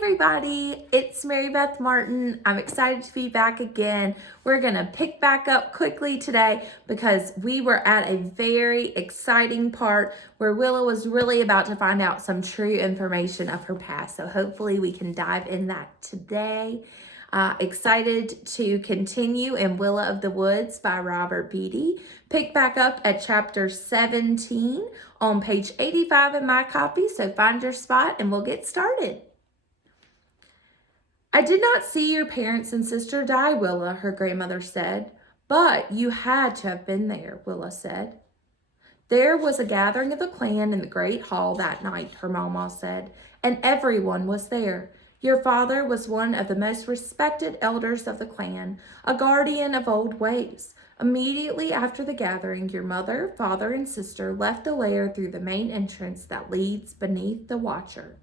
everybody, it's Mary Beth Martin. I'm excited to be back again. We're gonna pick back up quickly today because we were at a very exciting part where Willa was really about to find out some true information of her past. So hopefully we can dive in that today. Excited to continue in Willa of the Woods by Robert Beatty. Pick back up at chapter 17 on page 85 in my copy, so find your spot and we'll get started. I did not see your parents and sister die, Willa, her grandmother said. But you had to have been there, Willa said. There was a gathering of the clan in the great hall that night, her mama said, and everyone was there. Your father was one of the most respected elders of the clan, a guardian of old ways. Immediately after the gathering, your mother, father, and sister left the lair through the main entrance that leads beneath the watcher.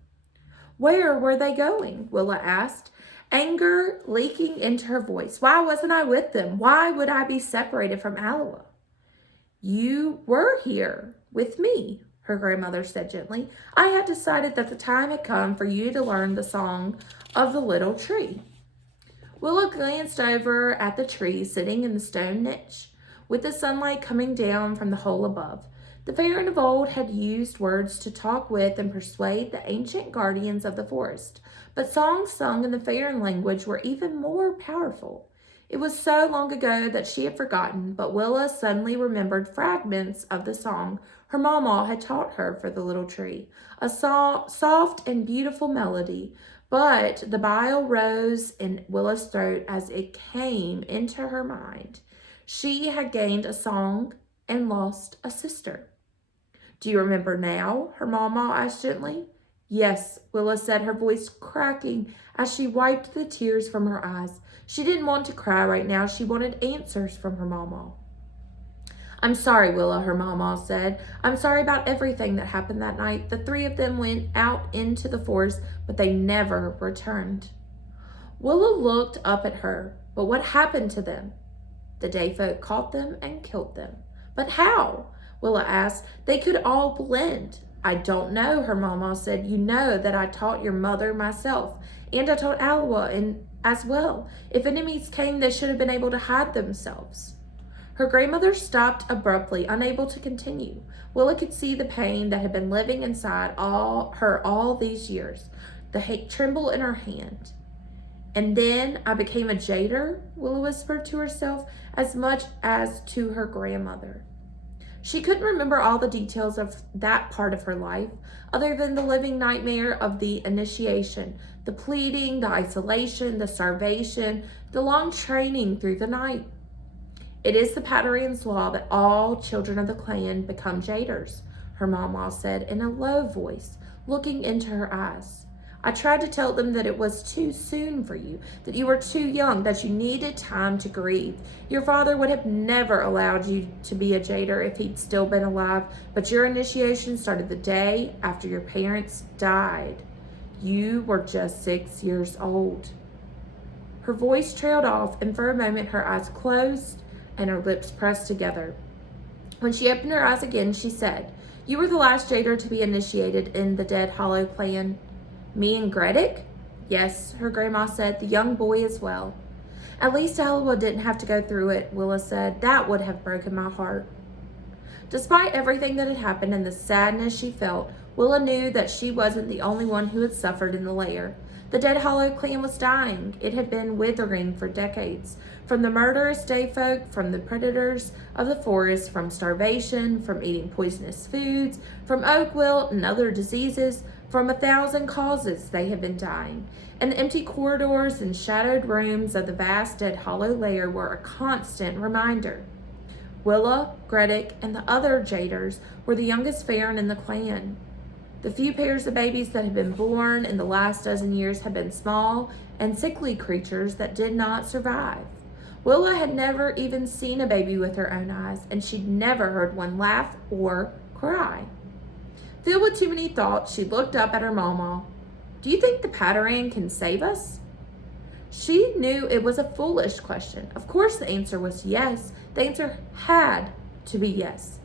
Where were they going? Willa asked, anger leaking into her voice. Why wasn't I with them? Why would I be separated from Aloha? You were here with me, her grandmother said gently. I had decided that the time had come for you to learn the song of the little tree. Willa glanced over at the tree sitting in the stone niche, with the sunlight coming down from the hole above. The Faron of old had used words to talk with and persuade the ancient guardians of the forest, but songs sung in the Faron language were even more powerful. It was so long ago that she had forgotten, but Willa suddenly remembered fragments of the song her mama had taught her for the little tree, a soft and beautiful melody, but the bile rose in Willa's throat as it came into her mind. She had gained a song and lost a sister. Do you remember now? Her mama asked gently. Yes, Willa said, her voice cracking as she wiped the tears from her eyes. She didn't want to cry right now. She wanted answers from her mama. I'm sorry, Willa, her mama said. I'm sorry about everything that happened that night. The three of them went out into the forest, but they never returned. Willa looked up at her. But what happened to them? The day folk caught them and killed them. But how? Willa asked. They could all blend. I don't know, her mama said. You know that I taught your mother myself, and I taught Aloha as well. If enemies came, they should have been able to hide themselves. Her grandmother stopped abruptly, unable to continue. Willa could see the pain that had been living inside all these years, the hate tremble in her hand. And then I became a jader, Willa whispered to herself, as much as to her grandmother. She couldn't remember all the details of that part of her life, other than the living nightmare of the initiation, the pleading, the isolation, the starvation, the long training through the night. It is the Patarian's law that all children of the clan become jaders, her mama said in a low voice, looking into her eyes. I tried to tell them that it was too soon for you, that you were too young, that you needed time to grieve. Your father would have never allowed you to be a jader if he'd still been alive, but your initiation started the day after your parents died. You were just 6 years old. Her voice trailed off, and for a moment her eyes closed and her lips pressed together. When she opened her eyes again, she said, You were the last jader to be initiated in the Dead Hollow clan. Me and Gredick? Yes, her grandma said, the young boy as well. At least Aloha didn't have to go through it, Willa said. That would have broken my heart. Despite everything that had happened and the sadness she felt, Willa knew that she wasn't the only one who had suffered in the lair. The Dead Hollow clan was dying. It had been withering for decades. From the murderous day folk, from the predators of the forest, from starvation, from eating poisonous foods, from oak wilt and other diseases, from 1,000 causes they had been dying, and the empty corridors and shadowed rooms of the vast Dead Hollow lair were a constant reminder. Willa, Gredick, and the other jaders were the youngest Faron in the clan. The few pairs of babies that had been born in the last dozen years had been small and sickly creatures that did not survive. Willa had never even seen a baby with her own eyes, and she'd never heard one laugh or cry. Filled with too many thoughts, she looked up at her mama. Do you think the Pataran can save us? She knew it was a foolish question. Of course the answer was yes. The answer had to be yes.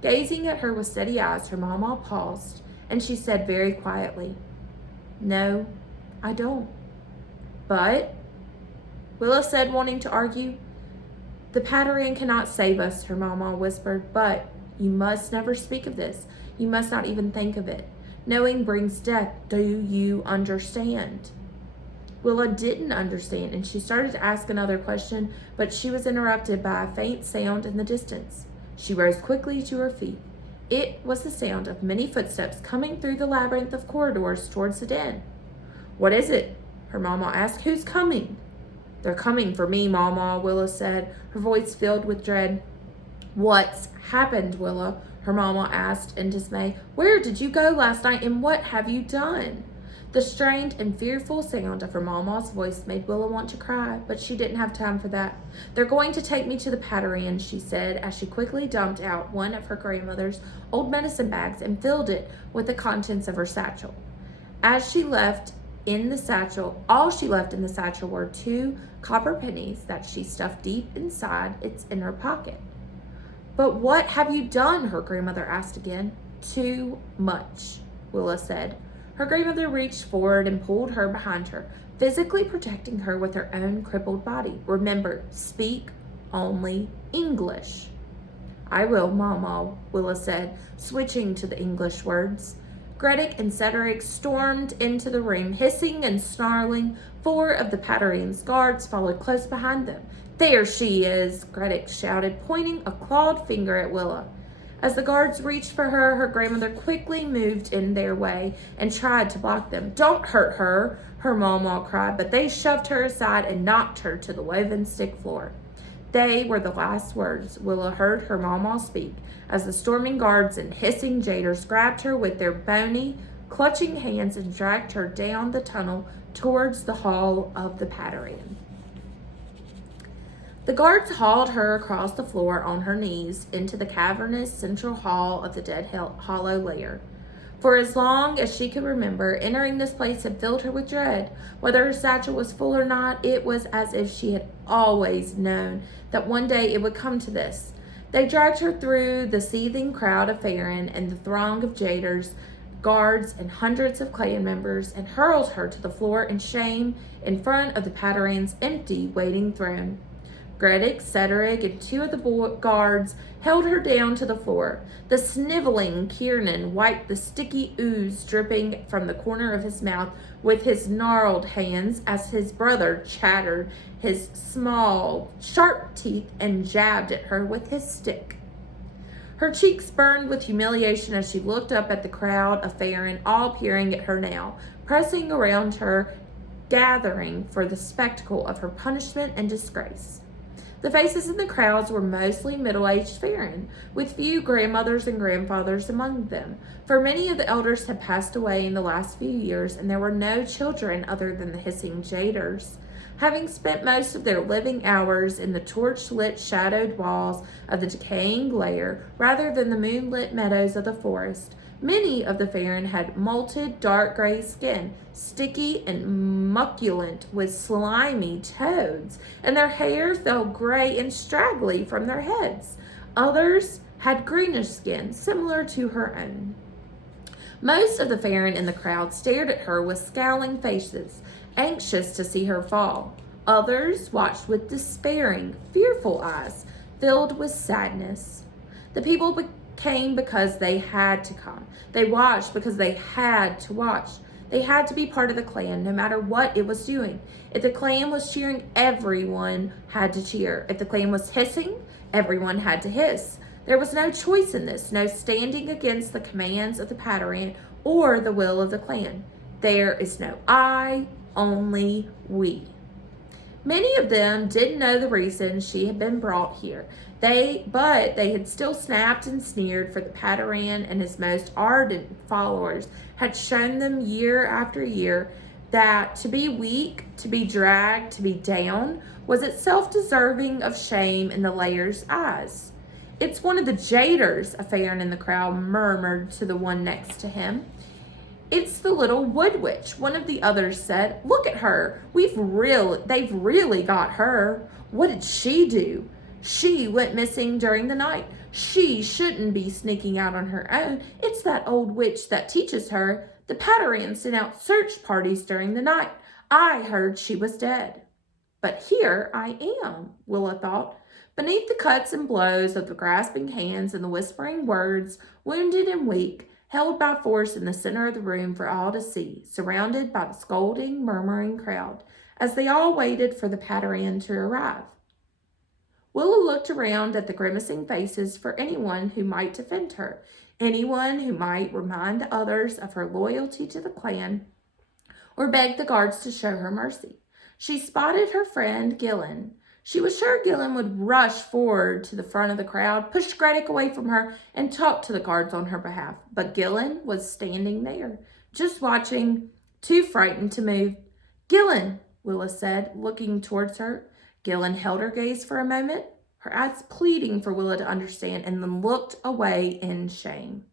Gazing at her with steady eyes, her mama paused, and she said very quietly, No, I don't. But, Willa said, wanting to argue, the Pattern cannot save us, her mama whispered, but you must never speak of this. You must not even think of it. Knowing brings death. Do you understand? Willa didn't understand, and she started to ask another question, but she was interrupted by a faint sound in the distance. She rose quickly to her feet. It was the sound of many footsteps coming through the labyrinth of corridors towards the den. What is it? Her mama asked. Who's coming? They're coming for me, Mama, Willa said, her voice filled with dread. What's happened, Willa? Her mama asked in dismay. Where did you go last night, and what have you done? The strained and fearful sound of her mama's voice made Willa want to cry, but she didn't have time for that. They're going to take me to the Pattern, she said, as she quickly dumped out one of her grandmother's old medicine bags and filled it with the contents of her satchel. As she left in the satchel, all she left in the satchel were 2 copper pennies that she stuffed deep inside its inner pocket. But what have you done? Her grandmother asked again. Too much, Willa said. Her grandmother reached forward and pulled her behind her, physically protecting her with her own crippled body. Remember, speak only English. I will, Mama, Willa said, switching to the English words. Gredick and Cedric stormed into the room, hissing and snarling. 4 of the Pattern's guards followed close behind them. There she is, Gredick shouted, pointing a clawed finger at Willa. As the guards reached for her, her grandmother quickly moved in their way and tried to block them. Don't hurt her, her mama cried, but they shoved her aside and knocked her to the woven stick floor. They were the last words Willa heard her mama speak, as the storming guards and hissing jailers grabbed her with their bony, clutching hands and dragged her down the tunnel towards the hall of the Pattern. The guards hauled her across the floor on her knees into the cavernous central hall of the Dead Hollow lair. For as long as she could remember, entering this place had filled her with dread. Whether her satchel was full or not, it was as if she had always known that one day it would come to this. They dragged her through the seething crowd of Farron and the throng of jailers, guards, and hundreds of clan members, and hurled her to the floor in shame in front of the Pattern's empty waiting throne. Gredick, Cedric, and 2 of the guards held her down to the floor. The sniveling Kiernan wiped the sticky ooze dripping from the corner of his mouth with his gnarled hands as his brother chattered his small, sharp teeth and jabbed at her with his stick. Her cheeks burned with humiliation as she looked up at the crowd of Farron, all peering at her now, pressing around her, gathering for the spectacle of her punishment and disgrace. The faces in the crowds were mostly middle-aged Farron, with few grandmothers and grandfathers among them, for many of the elders had passed away in the last few years, and there were no children other than the hissing jaders. Having spent most of their living hours in the torch-lit shadowed walls of the decaying lair, rather than the moonlit meadows of the forest, many of the Farron had molted dark gray skin, sticky and muculent with slimy toads, and their hair fell gray and straggly from their heads. Others had greenish skin, similar to her own. Most of the Farron in the crowd stared at her with scowling faces, anxious to see her fall. Others watched with despairing, fearful eyes, filled with sadness. The people came because they had to come. They watched because they had to watch. They had to be part of the clan, no matter what it was doing. If the clan was cheering, everyone had to cheer. If the clan was hissing, everyone had to hiss. There was no choice in this, no standing against the commands of the Pattern or the will of the clan. There is no I, only we. Many of them didn't know the reason she had been brought here. But they had still snapped and sneered, for the Pattern and his most ardent followers had shown them year after year that to be weak, to be dragged, to be down, was itself deserving of shame in the layer's eyes. It's one of the jaders, a Farron in the crowd murmured to the one next to him. It's the little wood witch, one of the others said. Look at her. They've really got her. What did she do? She went missing during the night. She shouldn't be sneaking out on her own. It's that old witch that teaches her. The Patarians sent out search parties during the night. I heard she was dead. But here I am, Willa thought, beneath the cuts and blows of the grasping hands and the whispering words, wounded and weak, held by force in the center of the room for all to see, surrounded by the scolding, murmuring crowd, as they all waited for the Patarian to arrive. Willa looked around at the grimacing faces for anyone who might defend her, anyone who might remind others of her loyalty to the clan, or beg the guards to show her mercy. She spotted her friend Gillen. She was sure Gillen would rush forward to the front of the crowd, push Gredick away from her, and talk to the guards on her behalf. But Gillen was standing there, just watching, too frightened to move. "Gillen," Willa said, looking towards her. Gillen held her gaze for a moment, her eyes pleading for Willa to understand, and then looked away in shame.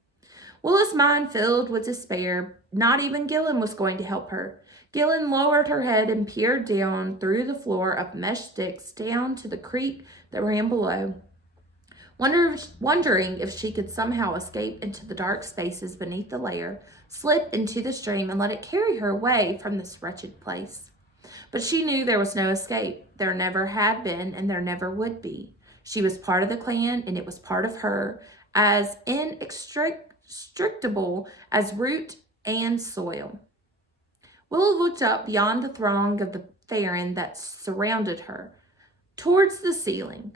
Willa's mind filled with despair. Not even Gillen was going to help her. Gillen lowered her head and peered down through the floor of mesh sticks down to the creek that ran below, wondering if she could somehow escape into the dark spaces beneath the layer, slip into the stream, and let it carry her away from this wretched place. But she knew there was no escape. There never had been, and there never would be. She was part of the clan, and it was part of her, as inextricable as root and soil. Willa looked up beyond the throng of the Farron that surrounded her, towards the ceiling.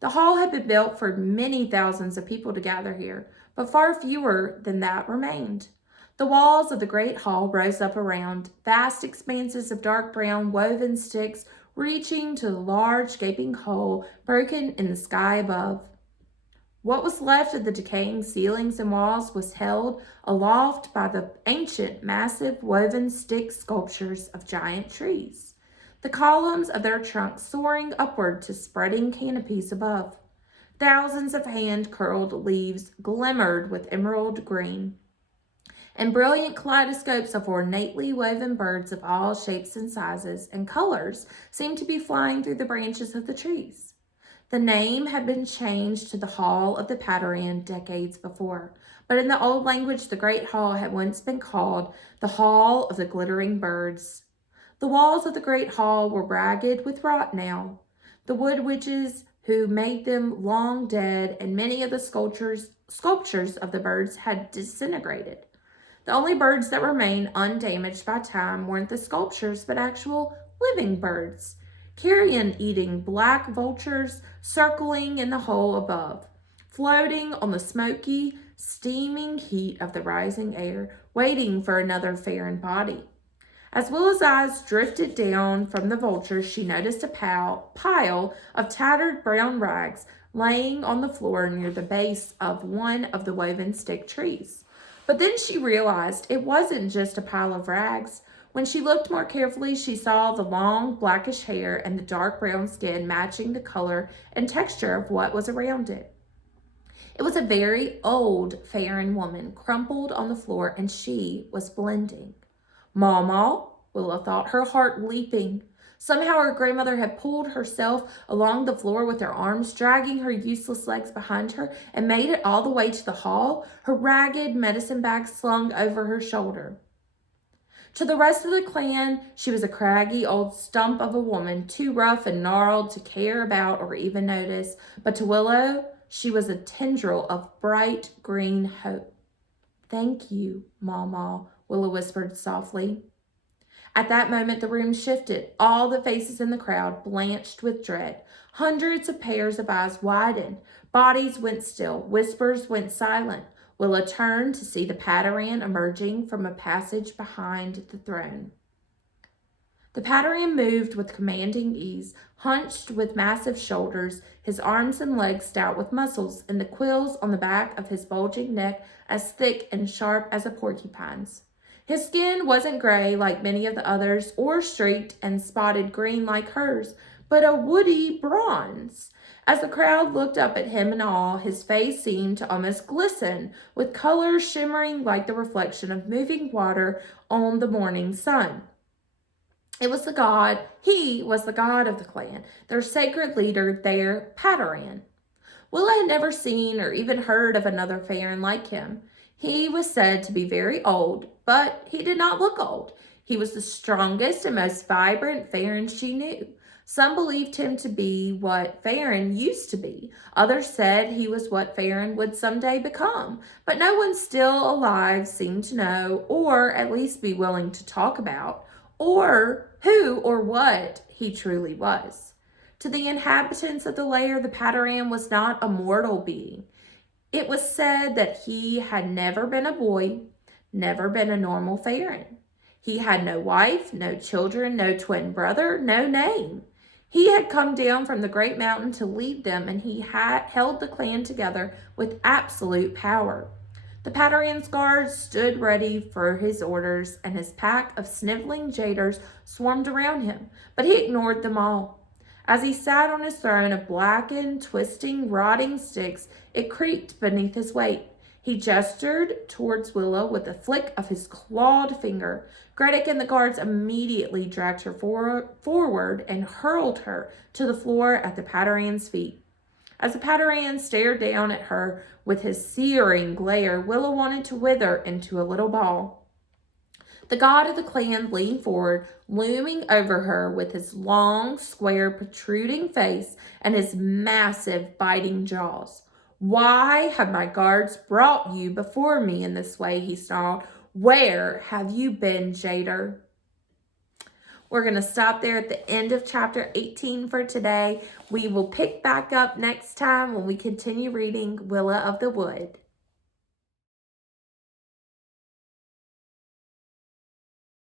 The hall had been built for many thousands of people to gather here, but far fewer than that remained. The walls of the great hall rose up around, vast expanses of dark brown woven sticks reaching to the large gaping hole broken in the sky above. What was left of the decaying ceilings and walls was held aloft by the ancient, massive, woven stick sculptures of giant trees, the columns of their trunks soaring upward to spreading canopies above. Thousands of hand-curled leaves glimmered with emerald green, and brilliant kaleidoscopes of ornately woven birds of all shapes and sizes and colors seemed to be flying through the branches of the trees. The name had been changed to the Hall of the Patarian decades before, but in the old language, the great hall had once been called the Hall of the Glittering Birds. The walls of the great hall were ragged with rot now. The wood witches who made them long dead, and many of the sculptures of the birds had disintegrated. The only birds that remained undamaged by time weren't the sculptures, but actual living birds. Carrion-eating black vultures circling in the hole above, floating on the smoky, steaming heat of the rising air, waiting for another Farron body. As Willa's eyes drifted down from the vultures, she noticed a pile of tattered brown rags laying on the floor near the base of one of the woven stick trees. But then she realized it wasn't just a pile of rags. When she looked more carefully, she saw the long blackish hair and the dark brown skin matching the color and texture of what was around it. It was a very old Farron woman, crumpled on the floor, and she was blending. "Mama," Willa thought, her heart leaping. Somehow her grandmother had pulled herself along the floor with her arms, dragging her useless legs behind her, and made it all the way to the hall, her ragged medicine bag slung over her shoulder. To the rest of the clan, she was a craggy old stump of a woman, too rough and gnarled to care about or even notice. But to Willow, she was a tendril of bright green hope. "Thank you, Mama," Willa whispered softly. At that moment, the room shifted. All the faces in the crowd blanched with dread. Hundreds of pairs of eyes widened. Bodies went still. Whispers went silent. Willa turned to see the Patarian emerging from a passage behind the throne. The Patarian moved with commanding ease, hunched with massive shoulders, his arms and legs stout with muscles, and the quills on the back of his bulging neck as thick and sharp as a porcupine's. His skin wasn't gray like many of the others, or streaked and spotted green like hers, but a woody bronze. As the crowd looked up at him in awe, his face seemed to almost glisten, with color shimmering like the reflection of moving water on the morning sun. He was the god of the clan, their sacred leader, their Patarian. Willa had never seen or even heard of another Farron like him. He was said to be very old, but he did not look old. He was the strongest and most vibrant Farron she knew. Some believed him to be what Farron used to be. Others said he was what Farron would someday become. But no one still alive seemed to know, or at least be willing to talk about, or who or what he truly was. To the inhabitants of the lair, the Padawan was not a mortal being. It was said that he had never been a boy, never been a normal Farron. He had no wife, no children, no twin brother, no name. He had come down from the great mountain to lead them, and he had held the clan together with absolute power. The Padawan's guards stood ready for his orders, and his pack of sniveling jailers swarmed around him, but he ignored them all. As he sat on his throne of blackened, twisting, rotting sticks, it creaked beneath his weight. He gestured towards Willa with a flick of his clawed finger. Gredick and the guards immediately dragged her forward and hurled her to the floor at the Padawan's feet. As the Padawan stared down at her with his searing glare, Willa wanted to wither into a little ball. The god of the clan leaned forward, looming over her with his long, square, protruding face and his massive, biting jaws. "Why have my guards brought you before me in this way?" he snarled. "Where have you been, Jader?" We're going to stop there at the end of chapter 18 for today. We will pick back up next time when we continue reading Willa of the Wood.